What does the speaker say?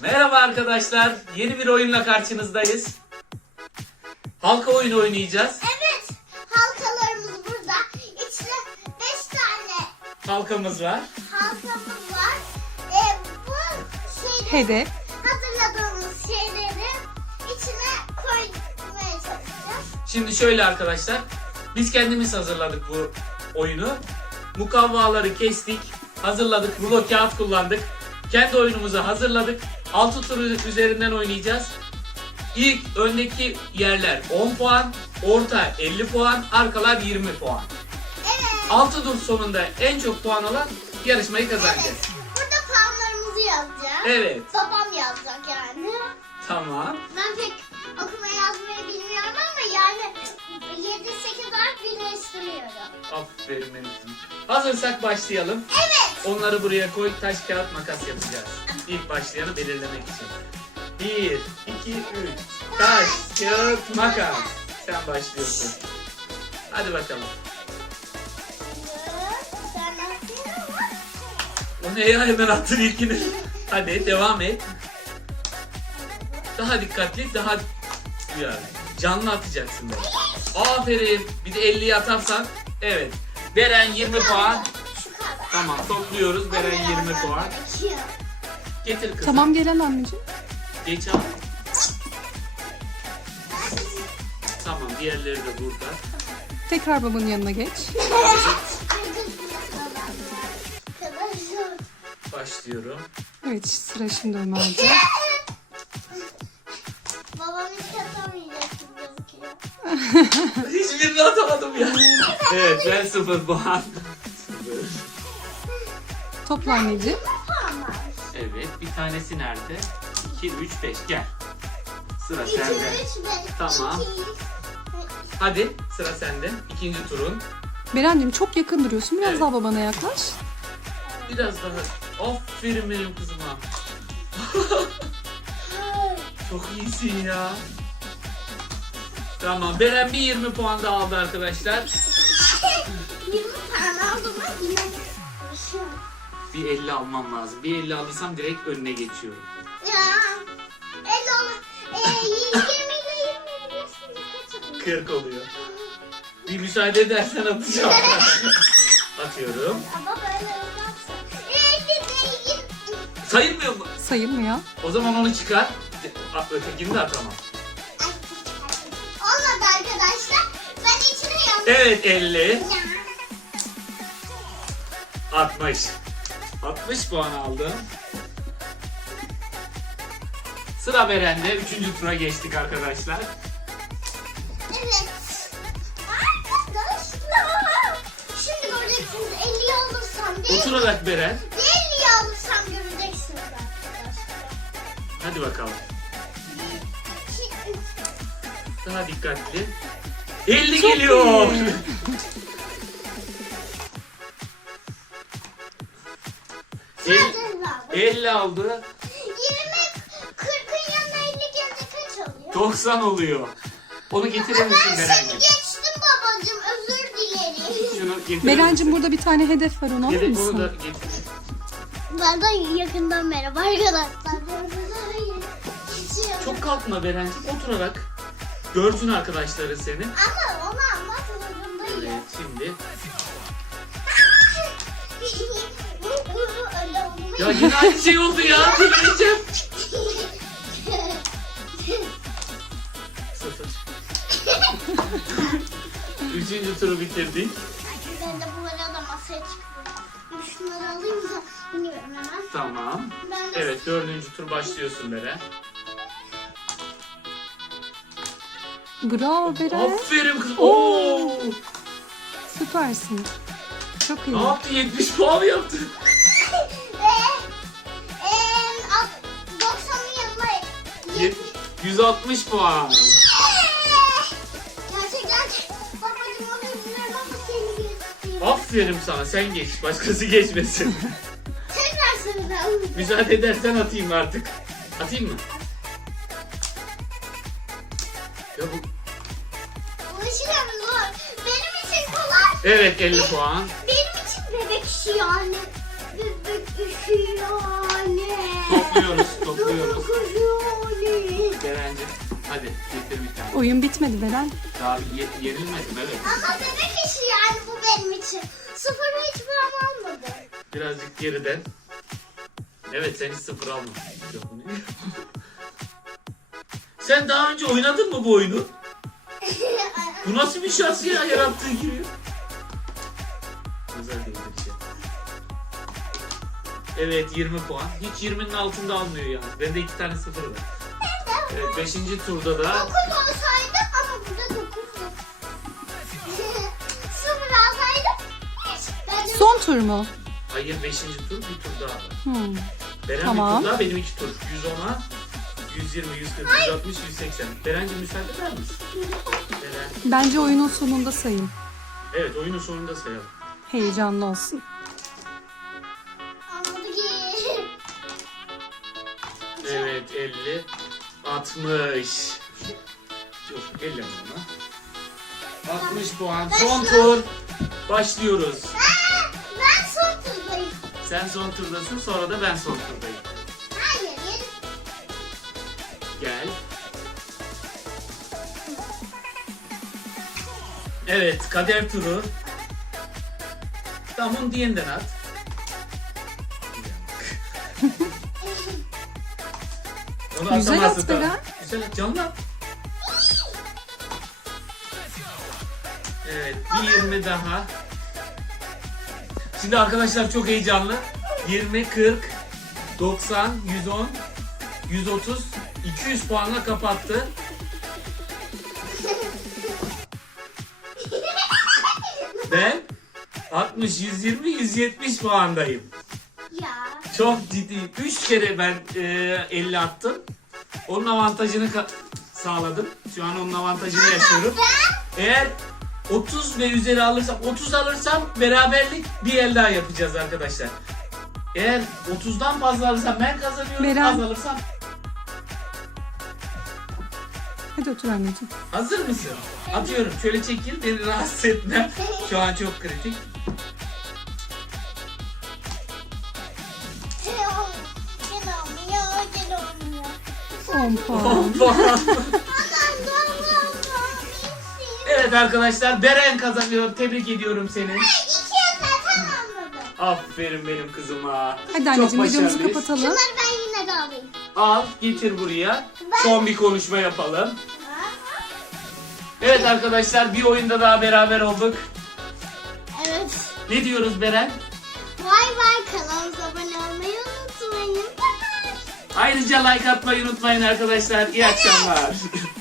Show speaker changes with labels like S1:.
S1: Merhaba arkadaşlar. Yeni bir oyunla karşınızdayız. Halka oyunu oynayacağız.
S2: Evet, halkalarımız burada. İçinde 5 tane
S1: Halkamız var.
S2: halkamız var. Bu şeyleri,
S3: Hedef.
S2: hazırladığımız şeyleri içine koymaya çalışacağız.
S1: Şimdi şöyle arkadaşlar. Biz kendimiz hazırladık bu oyunu. Mukavvaları kestik. Hazırladık. Rulo kağıt kullandık. Kendi oyunumuzu hazırladık. 6 tur üzerinden oynayacağız. İlk öndeki yerler 10 puan, orta 50 puan, arkalar 20 puan.
S2: Evet.
S1: 6 tur sonunda en çok puan alan yarışmayı kazanacak.
S2: Evet. Burada puanlarımızı yazacağız.
S1: Evet.
S2: Babam yazacak yani.
S1: Tamam.
S2: Ben pek okuma yazmayı bilmiyorum ama yani 7-8 harf birleştiriyorum.
S1: Aferin benim kızım. Hazırsak başlayalım.
S2: Evet.
S1: Onları buraya koy, taş, kağıt, makas yapacağız. İlk başlayanı belirlemek için. 1, 2, 3. Taş, kağıt, makas. Sen başlıyorsun. Hadi bakalım.
S2: Ben nasıl?
S1: O ne ya, hemen attın ilkini. Hadi devam et. Daha dikkatli, daha yani canlı atacaksın böyle. Aferin. Bir de 50'yi atarsan. Evet. Beren 20 puan.
S2: Şu kadar.
S1: Tamam, topluyoruz. Beren 20 puan.
S2: Gerekiyor.
S1: Getir kızım.
S3: Tamam gelen anneciğim.
S1: Geç al. Tamam, diğerleri de burada.
S3: Tekrar babanın yanına geç.
S2: Arkadaşlar.
S1: Başlıyorum.
S3: Evet sıra şimdi Ömer'de.
S2: Babam hiç atamayacak gibi gözüküyor.
S1: Hiçbirini atamadım ya. Evet, ben 0 puan.
S3: Topla anneciğim.
S2: Tamam.
S1: Evet, bir tanesi nerede? 2, 3, 5. Gel. Sıra
S2: 2, 3,
S1: sende.
S2: 5.
S1: Tamam. Hadi, sıra sende. İkinci turun.
S3: Berencim çok yakın duruyorsun. Biraz
S1: Evet.
S3: daha babana yaklaş.
S1: Biraz daha. Aferin benim kızıma. Çok iyisin ya. Tamam, Beren bir 20 puan da aldı arkadaşlar.
S2: 20 tane aldım ama yine
S1: Bir 50 almam lazım. Bir 50 alırsam direkt önüne geçiyorum.
S2: ya 50 olur. 20 ile 20 arasında kaç alıyor?
S1: 40 oluyor. Bir müsaade edersen atacağım. Atıyorum.
S2: Ama böyle olmazsa. 50 değil.
S1: Sayılmıyor mu?
S3: Sayılmıyor.
S1: O zaman onu çıkar. Ötekini de atamam.
S2: Olmadı arkadaşlar. Ben içine yazdım.
S1: Evet 50.
S2: Ya.
S1: 60. 60 puan aldım. Sıra Beren'de. 3. tura geçtik arkadaşlar.
S2: Evet. Arkadaşlar. Şimdi göreceksiniz 50'yi alırsam değil.
S1: Oturarak Beren.
S2: 50'yi alırsam göreceksiniz arkadaşlar.
S1: Hadi bakalım.
S2: 2, 3.
S1: Daha dikkatli. 50
S3: Çok
S1: geliyor.
S3: iyi.
S1: El- 50 aldı.
S2: 20, 40'ın yanına 50 gelince kaç oluyor?
S1: 90 oluyor. Onu getirir
S2: Ben
S1: misin
S2: seni
S1: Beren'ciğim?
S2: geçtim babacığım. Özür dilerim.
S1: Şunu getirir
S3: Berencim
S1: misin?
S3: burada bir tane hedef var, onu alır
S1: Gidip bunu da
S3: mısın?
S1: getir.
S2: Ben de yakından merhaba arkadaşlar.
S1: Çok kalkma Beren'ciğim. Oturarak. Görsün arkadaşları seni.
S2: Ama onu anlat zorundayım.
S1: Evet şimdi.
S2: Öyle olmuyor.
S1: Ya yine aynı şey oldu ya. Delireceğim. 0. 3. turu bitirdik.
S2: Ben de bu arada masaya çıkıyorum. Şunları alayım da iniyorum hemen.
S1: Tamam.
S2: Ben de
S1: Evet 4. tur başlıyorsun Beren.
S3: Bravo Beren.
S1: Aferin kız.
S3: Oo.
S1: Oo.
S3: Süpersin. Çok iyi.
S1: Ne yaptı? 70 puan yaptı.
S2: 90'ın yanına
S1: 70. 160 puan.
S2: Gerçekten babacığım onu üzülüyorum ama seni geçtim.
S1: Aferin sana. Sen geç. Başkası geçmesin.
S2: Tekrar söyleyeyim.
S1: Müsaade edersen atayım artık. Atayım mı? Ya bu...
S2: Bu işlem zor. Benim için kolay.
S1: Evet 50 puan.
S2: Benim için bebek işi yani. Bebek işi yani.
S1: Çok Topluyoruz. Berencim hadi getir bir tane.
S3: Oyun bitmedi Beren.
S1: Daha yenilmedim evet.
S2: Ama bebek işi yani bu benim için. Sıfır hiç puan almadı.
S1: Birazcık geriden. Evet sen hiç sıfır alma. Sen daha önce oynadın mı bu oyunu? Bu nasıl bir şans ya yarattığı gibi? Güzel değil bir şey. Evet 20 puan. Hiç 20'nin altında almıyor yani. Bende 2 tane sıfır var. Evet 5. turda da
S2: 9 olsaydı ama burada 9 yok. Sıfır alsaydım hiç. Ben de
S3: Son tur mu?
S1: hayır 5. tur bir tur daha var. Beren
S3: Tamam.
S1: bir tur daha benim 2 tur. 110'a 120, 140, 160, 180. Beren'cim müsaade eder misin? Beren.
S3: Bence oyunun sonunda sayın.
S1: Evet oyunun sonunda sayalım.
S3: Heyecanlı olsun.
S2: almadı ki.
S1: Evet 50, 60. Yok 50 bana. 60 puan. Son tur. Başlıyoruz.
S2: Ben son turdayım.
S1: Sen son turdasın sonra da ben son turdayım.
S2: Hayır.
S1: Gel. Evet kader turu. Tamam diyenden at. Onu
S3: Güzel
S1: atamazsın
S3: at
S1: daha.
S3: Beren.
S1: Güzel at canlı at. Evet bir 20 daha. Şimdi arkadaşlar çok heyecanlı. 20, 40, 90, 110, 130, 200 puanla kapattı. Ben 60, 120, 170 puandayım.
S2: Ya.
S1: Çok ciddi. 3 kere ben 50 attım. Onun avantajını sağladım. Şu an onun avantajını yaşıyorum. Eğer 30 ve üzeri alırsam, 30 alırsam beraberlik bir el daha yapacağız arkadaşlar. Eğer 30'dan fazla alırsam ben kazanıyorum.
S3: Beren.
S1: Az alırsam.
S3: Hadi otur anneciğim.
S1: Hazır mısın? Atıyorum. Şöyle çekil. Beni rahatsız etme. Şu an çok kritik.
S2: Gel olmuyor.
S3: 10 puan.
S2: Anam.
S1: Evet arkadaşlar Beren kazanıyor. Tebrik ediyorum seni.
S2: İki zaten anladım.
S1: Aferin benim kızıma.
S3: Hadi anneciğim videomuzu
S1: başarılıyız.
S3: kapatalım.
S2: Bunları ben yine de alayım.
S1: Al getir buraya. Son bir konuşma yapalım. Evet arkadaşlar bir oyunda daha beraber olduk.
S2: Evet.
S1: Ne diyoruz Beren?
S2: Vay vay, kanalımıza abone olmayı unutmayın. Bye bye.
S1: Ayrıca like atmayı unutmayın arkadaşlar. İyi akşamlar.